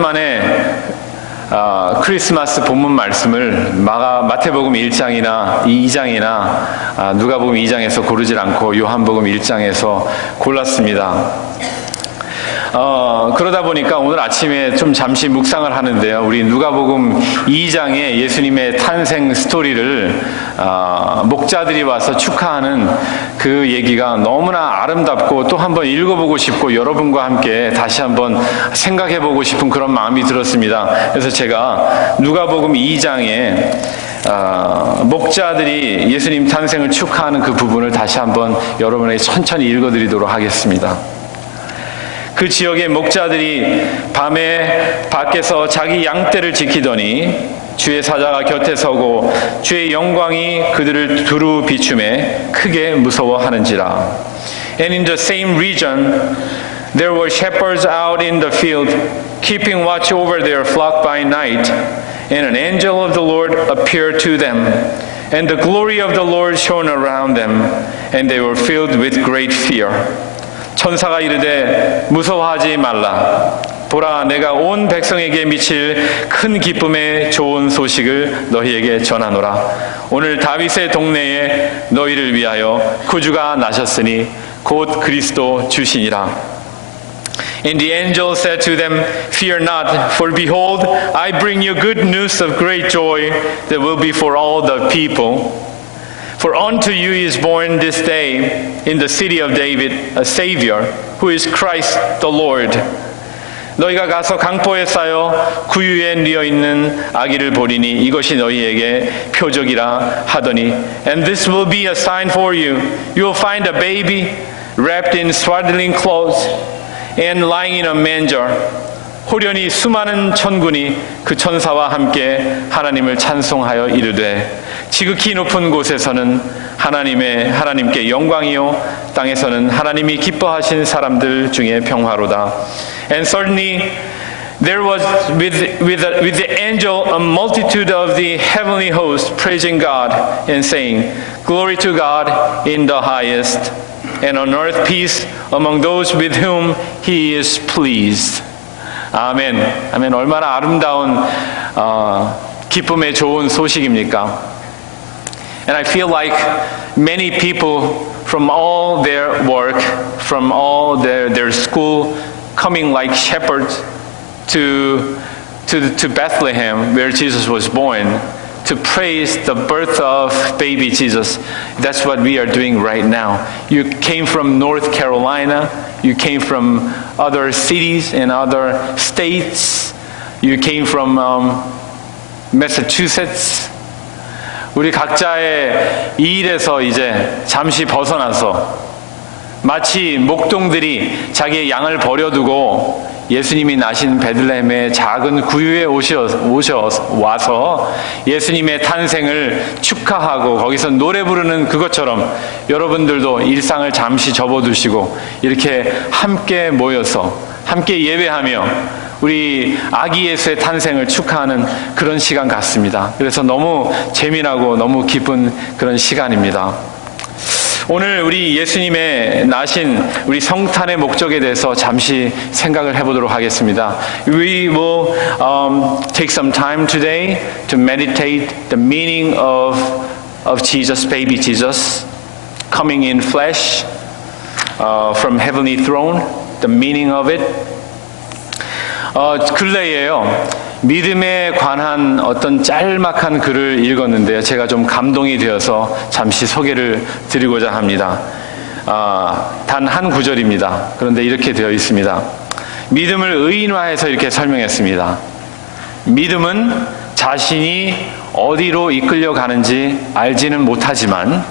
오랜만에 크리스마스 본문 말씀을 마태복음 1장이나 2장이나 누가복음 2장에서 고르질 않고 요한복음 1장에서 골랐습니다. 그러다 보니까 오늘 아침에 좀 잠시 묵상을 하는데요. 우리 누가복음 2장의 예수님의 탄생 스토리를 목자들이 와서 축하하는 그 얘기가 너무나 아름답고 또 한번 읽어보고 싶고 여러분과 함께 다시 한번 생각해보고 싶은 그런 마음이 들었습니다. 그래서 제가 누가복음 2장에 목자들이 예수님 탄생을 축하하는 그 부분을 다시 한번 여러분에게 천천히 읽어드리도록 하겠습니다. 그 지역의 목자들이 밤에 밖에서 자기 양떼를 지키더니 주의 사자가 곁에 서고 주의 영광이 그들을 두루 비추매 크게 무서워하는지라. And in the same region there were shepherds out in the field keeping watch over their flock by night, and an angel of the Lord appeared to them, and the glory of the Lord shone around them, and they were filled with great fear. 천사가 이르되 무서워하지 말라. 보라, 내가 온 백성에게 미칠 큰 기쁨의 좋은 소식을 너희에게 전하노라. 오늘 다윗의 동네에 너희를 위하여 구주가 나셨으니 곧 그리스도 주시니라. And the angel said to them, Fear not, for behold, I bring you good news of great joy that will be for all the people. For unto you is born this day in the city of David a Savior, who is Christ the Lord. 너희가 가서 강포에 쌓여 구유에 뉘어 있는 아기를 보리니 이것이 너희에게 표적이라 하더니, And this will be a sign for you. You will find a baby wrapped in swaddling clothes and lying in a manger. 호련히 수많은 천군이 그 천사와 함께 하나님을 찬송하여 이르되, 지극히 높은 곳에서는 하나님께 영광이요, 땅에서는 하나님이 기뻐하신 사람들 중에 평화로다. And certainly there was with the angel a multitude of the heavenly host praising God and saying, Glory to God in the highest, and on earth peace among those with whom He is pleased. 아멘. 아멘. 얼마나 아름다운 기쁨의 좋은 소식입니까? And I feel like many people from all their work, from all their school, coming like shepherds to Bethlehem, where Jesus was born, to praise the birth of baby Jesus. That's what we are doing right now. You came from North Carolina, you came from other cities and other states, you came from Massachusetts. 우리 각자의 이 일에서 이제 잠시 벗어나서 마치 목동들이 자기의 양을 버려두고 예수님이 나신 베들레헴의 작은 구유에 와서 예수님의 탄생을 축하하고 거기서 노래 부르는 그것처럼 여러분들도 일상을 잠시 접어두시고 이렇게 함께 모여서 함께 예배하며 우리 아기 예수의 탄생을 축하하는 그런 시간 같습니다. 그래서 너무 재미나고 너무 기쁜 그런 시간입니다. 오늘 우리 예수님의 나신 우리 성탄의 목적에 대해서 잠시 생각을 해보도록 하겠습니다. We will take some time today to meditate the meaning of Jesus, baby Jesus, coming in flesh from heavenly throne, the meaning of it. 근래에요, 믿음에 관한 어떤 짤막한 글을 읽었는데요. 제가 좀 감동이 되어서 잠시 소개를 드리고자 합니다. 단 한 구절입니다. 그런데 이렇게 되어 있습니다. 믿음을 의인화해서 이렇게 설명했습니다. 믿음은 자신이 어디로 이끌려 가는지 알지는 못하지만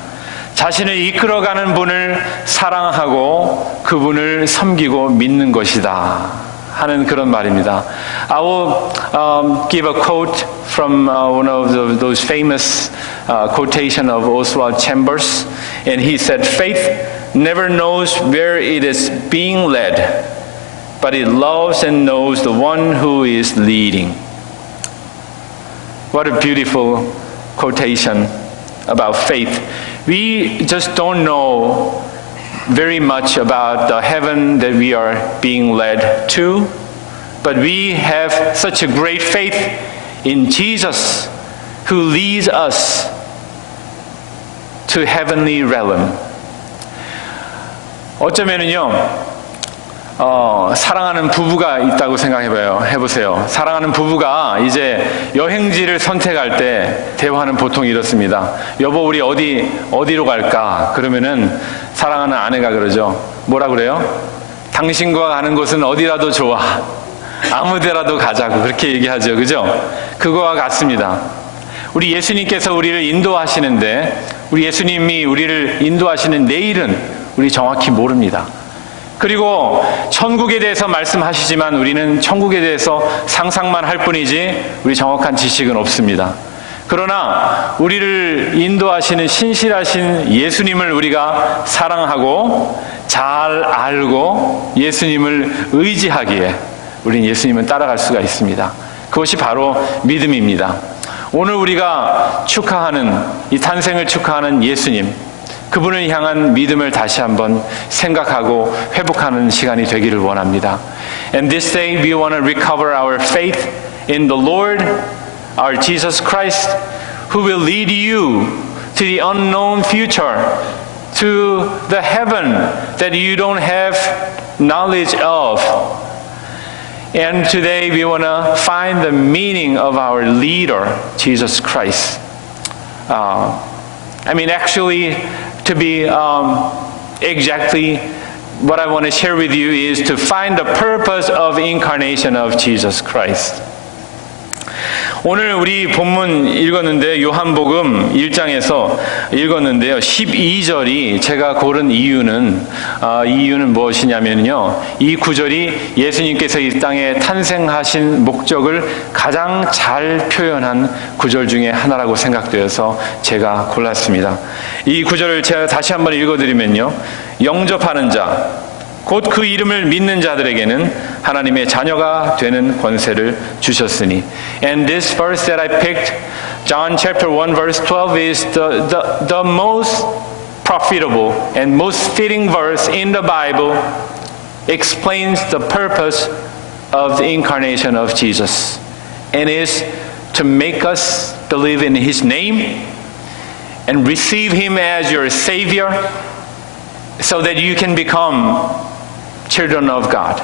자신을 이끌어가는 분을 사랑하고 그분을 섬기고 믿는 것이다 하는 그런 말입니다. I will give a quote from one of those famous quotation of Oswald Chambers, and he said, "Faith never knows where it is being led, but it loves and knows the one who is leading." What a beautiful quotation about faith. We just don't know very much about the heaven that we are being led to, but we have such a great faith in Jesus who leads us to heavenly realm. 어쩌면은요, 사랑하는 부부가 있다고 해보세요. 사랑하는 부부가 이제 여행지를 선택할 때 대화는 보통 이렇습니다. 여보, 우리 어디로 갈까? 그러면은 사랑하는 아내가 그러죠. 뭐라 그래요? 당신과 가는 곳은 어디라도 좋아. 아무 데라도 가자고 그렇게 얘기하죠. 그죠? 그거와 같습니다. 우리 예수님께서 우리를 인도하시는데, 우리 예수님이 우리를 인도하시는 내일은 우리 정확히 모릅니다. 그리고 천국에 대해서 말씀하시지만 우리는 천국에 대해서 상상만 할 뿐이지 우리 정확한 지식은 없습니다. 그러나 우리를 인도하시는 신실하신 예수님을 우리가 사랑하고 잘 알고 예수님을 의지하기에 우린 예수님을 따라갈 수가 있습니다. 그것이 바로 믿음입니다. 오늘 우리가 축하하는, 이 탄생을 축하하는 예수님, 그분을 향한 믿음을 다시 한번 생각하고 회복하는 시간이 되기를 원합니다. And this day we want to recover our faith in the Lord, our Jesus Christ, who will lead you to the unknown future, to the heaven that you don't have knowledge of. And today we want to find the meaning of our leader, Jesus Christ. Actually, to be exactly what I want to share with you is to find the purpose of incarnation of Jesus Christ. 오늘 우리 본문 읽었는데 요한복음 1장에서 읽었는데요. 12절이 제가 고른 이유는 무엇이냐면요. 이 구절이 예수님께서 이 땅에 탄생하신 목적을 가장 잘 표현한 구절 중에 하나라고 생각되어서 제가 골랐습니다. 이 구절을 제가 다시 한번 읽어드리면요. 영접하는 자, 곧 그 이름을 믿는 자들에게는 하나님의 자녀가 되는 권세를 주셨으니. And this verse that I picked, John chapter 1 verse 12, is the most profitable and most fitting verse in the Bible, explains the purpose of the incarnation of Jesus, and is to make us believe in His name and receive Him as your Savior so that you can become children of God.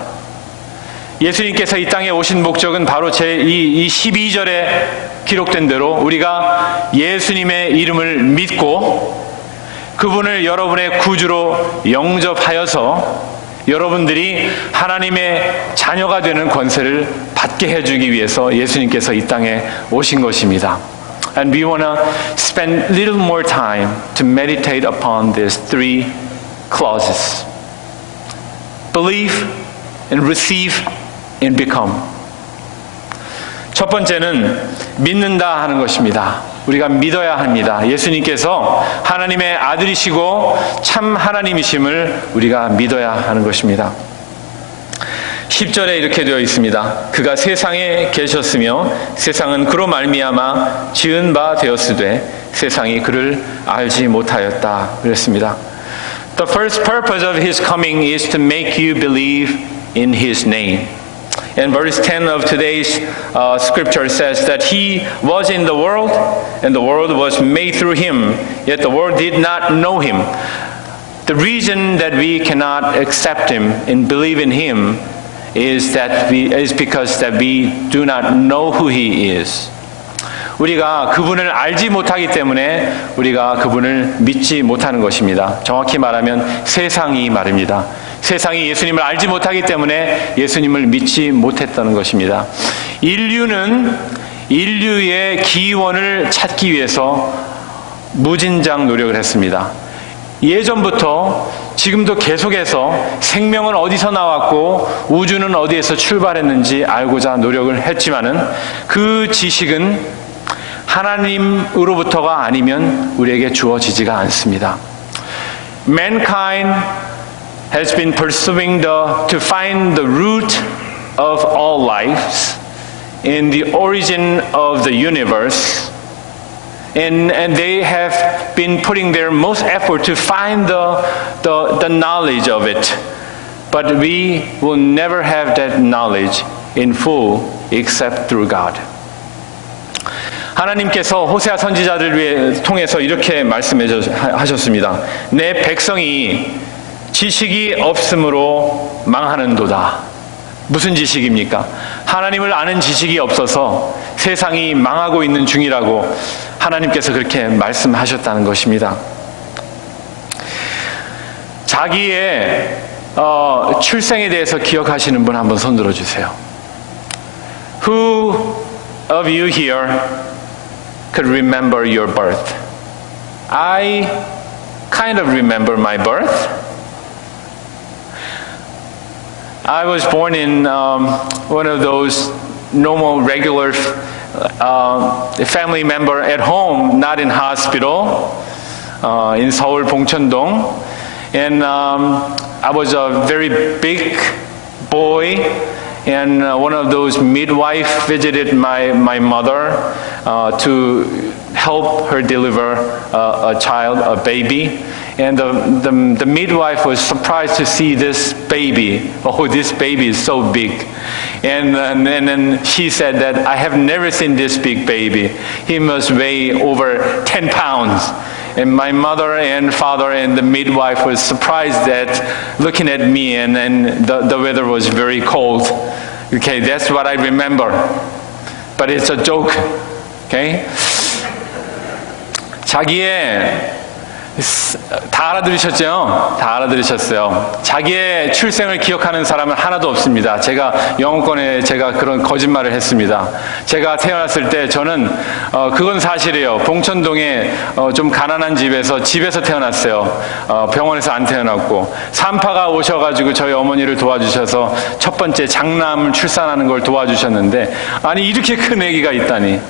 예수님께서 이 땅에 오신 목적은 바로 이 12절에 기록된 대로 우리가 예수님의 이름을 믿고 그분을 여러분의 구주로 영접하여서 여러분들이 하나님의 자녀가 되는 권세를 받게 해주기 위해서 예수님께서 이 땅에 오신 것입니다. And we want to spend a little more time to meditate upon these three clauses. Believe and receive and become. 첫 번째는 믿는다 하는 것입니다. 우리가 믿어야 합니다. 예수님께서 하나님의 아들이시고 참 하나님이심을 우리가 믿어야 하는 것입니다. 10절에 이렇게 되어 있습니다. 그가 세상에 계셨으며 세상은 그로 말미암아 지은 바 되었으되 세상이 그를 알지 못하였다 그랬습니다. The first purpose of His coming is to make you believe in His name. And verse 10 of today's scripture says that He was in the world, and the world was made through Him, yet the world did not know Him. The reason that we cannot accept Him and believe in Him is because we do not know who He is. 우리가 그분을 알지 못하기 때문에 우리가 그분을 믿지 못하는 것입니다. 정확히 말하면 세상이 말입니다. 세상이 예수님을 알지 못하기 때문에 예수님을 믿지 못했다는 것입니다. 인류는 인류의 기원을 찾기 위해서 무진장 노력을 했습니다. 예전부터 지금도 계속해서 생명은 어디서 나왔고 우주는 어디에서 출발했는지 알고자 노력을 했지만은 그 지식은 하나님으로부터가 아니면 우리에게 주어지지가 않습니다. Mankind has been pursuing to find the root of all lives in the origin of the universe, and they have been putting their most effort to find the knowledge of it. But we will never have that knowledge in full except through God. 하나님께서 호세아 선지자를 통해서 이렇게 말씀하셨습니다. 내 백성이 지식이 없으므로 망하는도다. 무슨 지식입니까? 하나님을 아는 지식이 없어서 세상이 망하고 있는 중이라고 하나님께서 그렇게 말씀하셨다는 것입니다. 자기의 출생에 대해서 기억하시는 분 한번 손 들어주세요. Who of you here could remember your birth? I kind of remember my birth. I was born in one of those normal, regular family member at home, not in hospital, in Seoul Bongcheon-dong. And I was a very big boy, and one of those midwife visited my mother to help her deliver a child, a baby. And the midwife was surprised to see this baby. Oh, this baby is so big. And then she said that I have never seen this big baby. He must weigh over 10 pounds. And my mother and father and the midwife was surprised at looking at me, and the weather was very cold. Okay, that's what I remember. But it's a joke. Okay? 다 알아들으셨죠? 다 알아들으셨어요. 자기의 출생을 기억하는 사람은 하나도 없습니다. 제가 영어권에 그런 거짓말을 했습니다. 제가 태어났을 때 저는 그건 사실이에요. 봉천동에 좀 가난한 집에서 태어났어요. 병원에서 안 태어났고, 산파가 오셔가지고 저희 어머니를 도와주셔서 첫 번째 장남을 출산하는 걸 도와주셨는데, 아니 이렇게 큰 아기가 있다니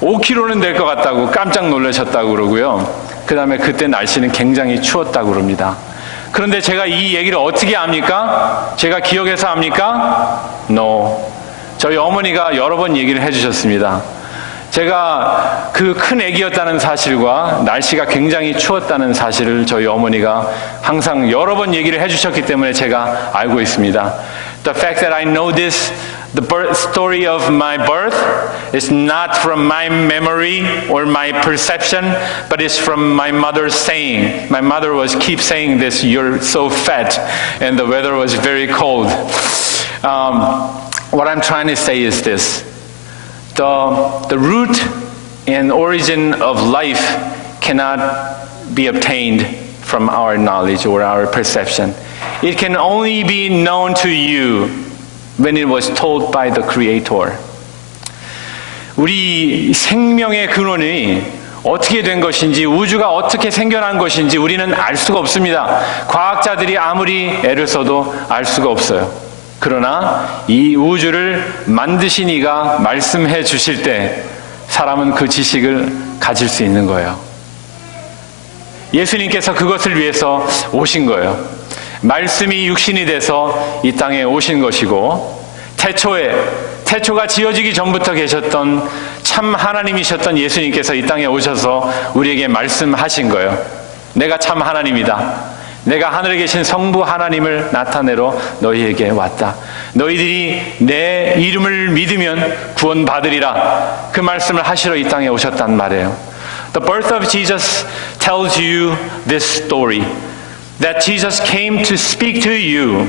5kg는 될 것 같다고 깜짝 놀라셨다고 그러고요. 그 다음에 그때 날씨는 굉장히 추웠다고 그럽니다. 그런데 제가 이 얘기를 어떻게 압니까? 제가 기억해서 압니까? No. 저희 어머니가 여러 번 얘기를 해주셨습니다. 제가 그 큰 아기였다는 사실과 날씨가 굉장히 추웠다는 사실을 저희 어머니가 항상 여러 번 얘기를 해주셨기 때문에 제가 알고 있습니다. The fact that I know this, the story of my birth is not from my memory or my perception, but it's from my mother's saying. My mother keep saying this, you're so fat, and the weather was very cold. What I'm trying to say is this. The root and origin of life cannot be obtained from our knowledge or our perception. It can only be known to you when it was told by the Creator. 우리 생명의 근원이 어떻게 된 것인지, 우주가 어떻게 생겨난 것인지 우리는 알 수가 없습니다. 과학자들이 아무리 애를 써도 알 수가 없어요. 그러나 이 우주를 만드신 이가 말씀해 주실 때 사람은 그 지식을 가질 수 있는 거예요. 예수님께서 그것을 위해서 오신 거예요. 말씀이 육신이 돼서 이 땅에 오신 것이고, 태초가 지어지기 전부터 계셨던 참 하나님이셨던 예수님께서 이 땅에 오셔서 우리에게 말씀하신 거예요. 내가 참 하나님이다. 내가 하늘에 계신 성부 하나님을 나타내러 너희에게 왔다. 너희들이 내 이름을 믿으면 구원받으리라. 그 말씀을 하시러 이 땅에 오셨단 말이에요. The birth of Jesus tells you this story. That Jesus came to speak to you,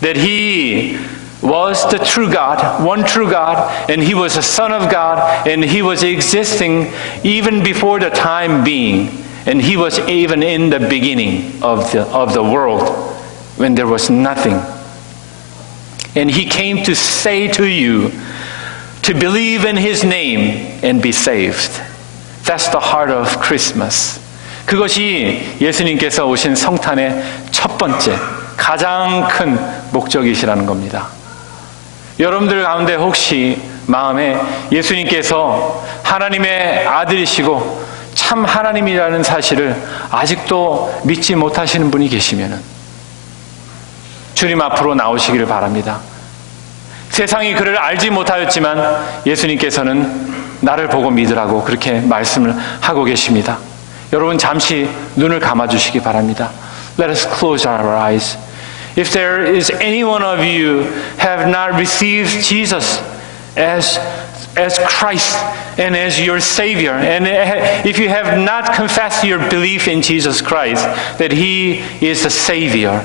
that He was the true God, one true God, and He was the Son of God, and He was existing even before the time being, and He was even in the beginning of the world when there was nothing. And He came to say to you to believe in His name and be saved. That's the heart of Christmas. 그것이 예수님께서 오신 성탄의 첫 번째, 가장 큰 목적이시라는 겁니다. 여러분들 가운데 혹시 마음에 예수님께서 하나님의 아들이시고 참 하나님이라는 사실을 아직도 믿지 못하시는 분이 계시면 주님 앞으로 나오시기를 바랍니다. 세상이 그를 알지 못하였지만 예수님께서는 나를 보고 믿으라고 그렇게 말씀을 하고 계십니다. 여러분 잠시 눈을 감아주시기 바랍니다. Let us close our eyes If there is any one of you have not received Jesus as Christ and as your Savior, and if you have not confessed your belief in Jesus Christ, that He is the Savior,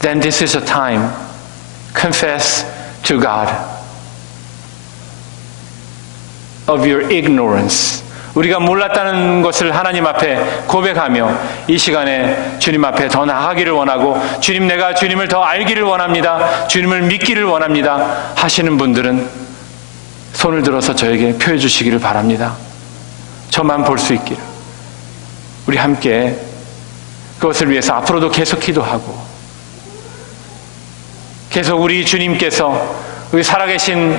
then this is a time. Confess to God of your ignorance. 우리가 몰랐다는 것을 하나님 앞에 고백하며 이 시간에 주님 앞에 더 나아가기를 원하고, 주님, 내가 주님을 더 알기를 원합니다, 주님을 믿기를 원합니다 하시는 분들은 손을 들어서 저에게 표해 주시기를 바랍니다. 저만 볼 수 있기를. 우리 함께 그것을 위해서 앞으로도 계속 기도하고, 계속 우리 주님께서, 우리 살아계신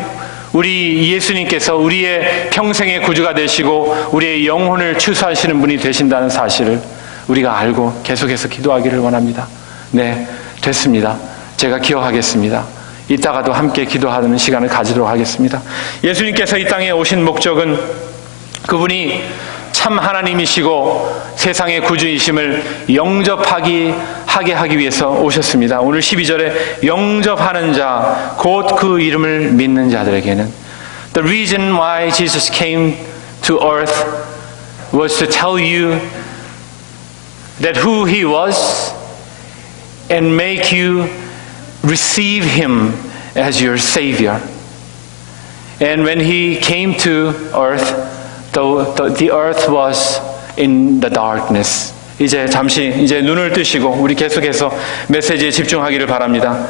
우리 예수님께서 우리의 평생의 구주가 되시고 우리의 영혼을 추수하시는 분이 되신다는 사실을 우리가 알고 계속해서 기도하기를 원합니다. 네, 됐습니다. 제가 기억하겠습니다. 이따가도 함께 기도하는 시간을 가지도록 하겠습니다. 예수님께서 이 땅에 오신 목적은 그분이 참 하나님이시고 세상의 구주이심을 영접하게 하기 위해서 오셨습니다. 오늘 12절에 영접하는 자, 곧 그 이름을 믿는 자들에게는, The reason why Jesus came to earth was to tell you that who He was and make you receive Him as your Savior. And when He came to earth, the earth was in the darkness. 이제 눈을 뜨시고 우리 계속해서 메시지에 집중하기를 바랍니다.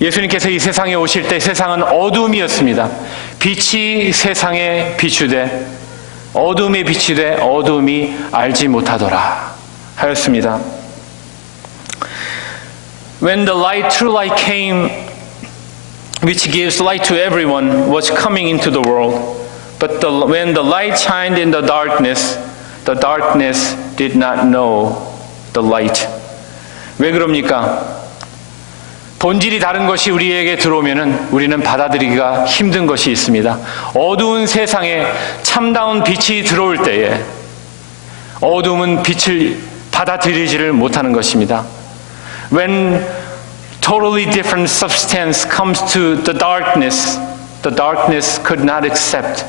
예수님께서 이 세상에 오실 때 세상은 어둠이었습니다. 빛이 세상에 비추되 어둠에 비추되 어둠이 알지 못하더라 하였습니다. When the light, true light came, which gives light to everyone, was coming into the world. But when the light shined in the darkness did not know the light. 왜 그럽니까? 본질이 다른 것이 우리에게 들어오면은 우리는 받아들이기가 힘든 것이 있습니다. 어두운 세상에 참다운 빛이 들어올 때에 어둠은 빛을 받아들이지를 못하는 것입니다. When totally different substance comes to the darkness could not accept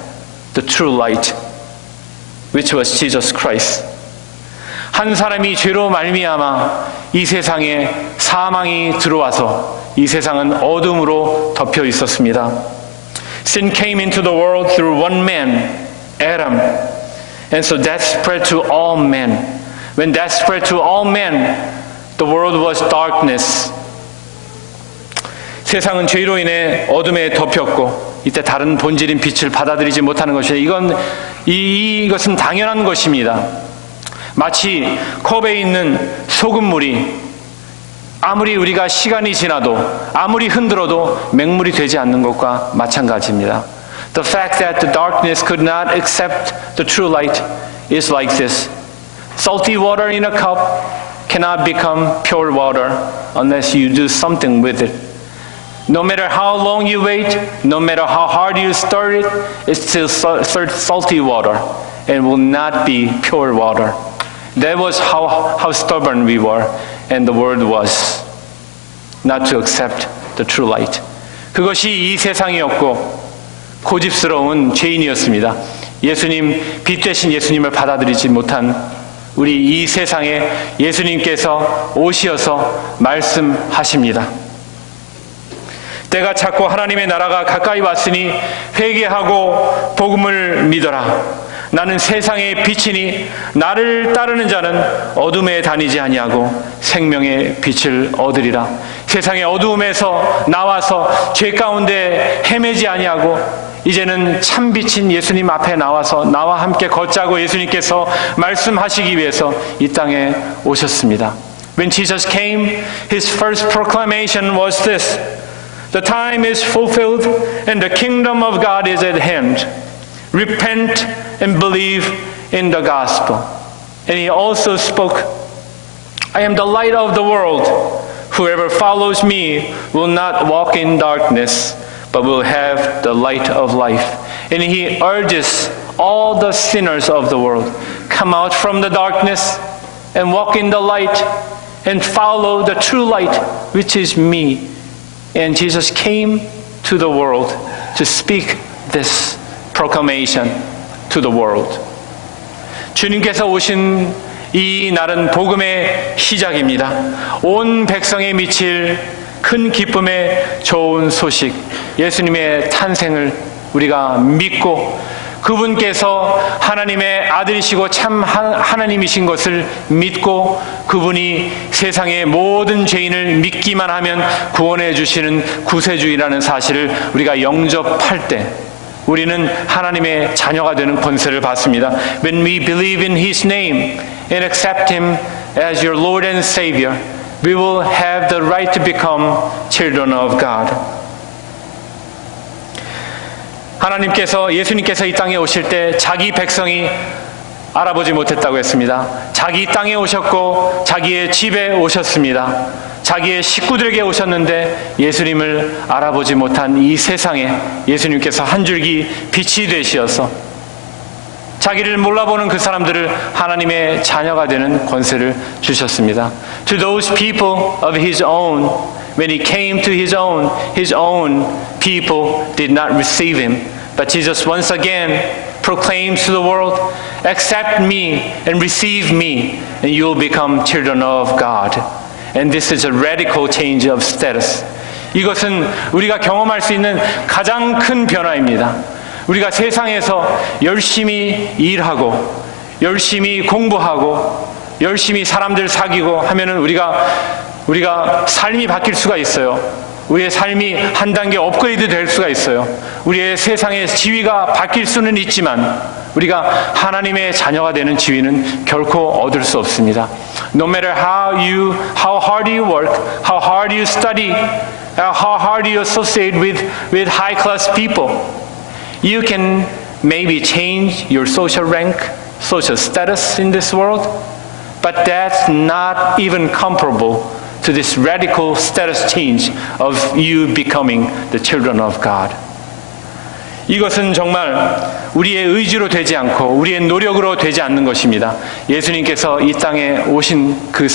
the true light, which was Jesus Christ. 한 사람이 죄로 말미암아 이 세상에 사망이 들어와서 이 세상은 어둠으로 덮여 있었습니다. Sin came into the world through one man, Adam, and so that spread to all men. When that spread to all men, the world was darkness. 세상은 죄로 인해 어둠에 덮였고 이때 다른 본질인 빛을 받아들이지 못하는 것이에요. 이것은 당연한 것입니다. 마치 컵에 있는 소금물이 아무리 우리가 시간이 지나도 아무리 흔들어도 맹물이 되지 않는 것과 마찬가지입니다. The fact that the darkness could not accept the true light is like this. Salty water in a cup cannot become pure water unless you do something with it. No matter how long you wait, no matter how hard you stir it, it's still salty water and will not be pure water. That was how stubborn we were, and the world was not to accept the true light. 그것이 이 세상이었고 고집스러운 죄인이었습니다. 예수님, 빛 대신 예수님을 받아들이지 못한 우리 이 세상에 예수님께서 오셔서 말씀하십니다. 때가 찼고 하나님의 나라가 가까이 왔으니 회개하고 복음을 믿어라. 나는 세상의 빛이니 나를 따르는 자는 어둠에 다니지 아니하고 생명의 빛을 얻으리라. 세상의 어두움에서 나와서 죄 가운데 헤매지 아니하고 이제는 참 빛인 예수님 앞에 나와서 나와 함께 걷자고 예수님께서 말씀하시기 위해서 이 땅에 오셨습니다. When Jesus came, His first proclamation was this: The time is fulfilled and the kingdom of God is at hand. Repent and believe in the gospel. And He also spoke, I am the light of the world. Whoever follows me will not walk in darkness, but will have the light of life. And He urges all the sinners of the world, come out from the darkness and walk in the light and follow the true light, which is me. And Jesus came to the world to speak this proclamation to the world. 주님께서 오신 이 날은 복음의 시작입니다. 온 백성에 미칠 큰 기쁨의 좋은 소식, 예수님의 탄생을 우리가 믿고 그분께서 하나님의 아들이시고 참 하나님이신 것을 믿고 그분이 세상의 모든 죄인을 믿기만 하면 구원해 주시는 구세주이라는 사실을 우리가 영접할 때 우리는 하나님의 자녀가 되는 권세를 받습니다. When we believe in His name and accept Him as your Lord and Savior, we will have the right to become children of God. 하나님께서 예수님께서 이 땅에 오실 때 자기 백성이 알아보지 못했다고 했습니다. 자기 땅에 오셨고 자기의 집에 오셨습니다. 자기의 식구들에게 오셨는데 예수님을 알아보지 못한 이 세상에 예수님께서 한 줄기 빛이 되시어서 자기를 몰라보는 그 사람들을 하나님의 자녀가 되는 권세를 주셨습니다. To those people of His own, when He came to His own people did not receive Him. But Jesus once again proclaims to the world, accept me and receive me, and you will become children of God. And this is a radical change of status. 이것은 우리가 경험할 수 있는 가장 큰 변화입니다. 우리가 세상에서 열심히 일하고 열심히 공부하고 열심히 사람들 사귀고 하면은 우리가 삶이 바뀔 수가 있어요. 우리의 삶이 한 단계 업그레이드 될 수가 있어요. 우리의 세상의 지위가 바뀔 수는 있지만 우리가 하나님의 자녀가 되는 지위는 결코 얻을 수 없습니다. No matter how hard you work, how hard you study, how hard you associate with high class people, you can maybe change your social rank, social status in this world, but that's not even comparable to this radical status change of you becoming the children of God. 이것은 정말 우리의 의지로 되지 않고 우리의 노력으로 되지 않는 것입니다. 예수님께서 이 땅에 오신 그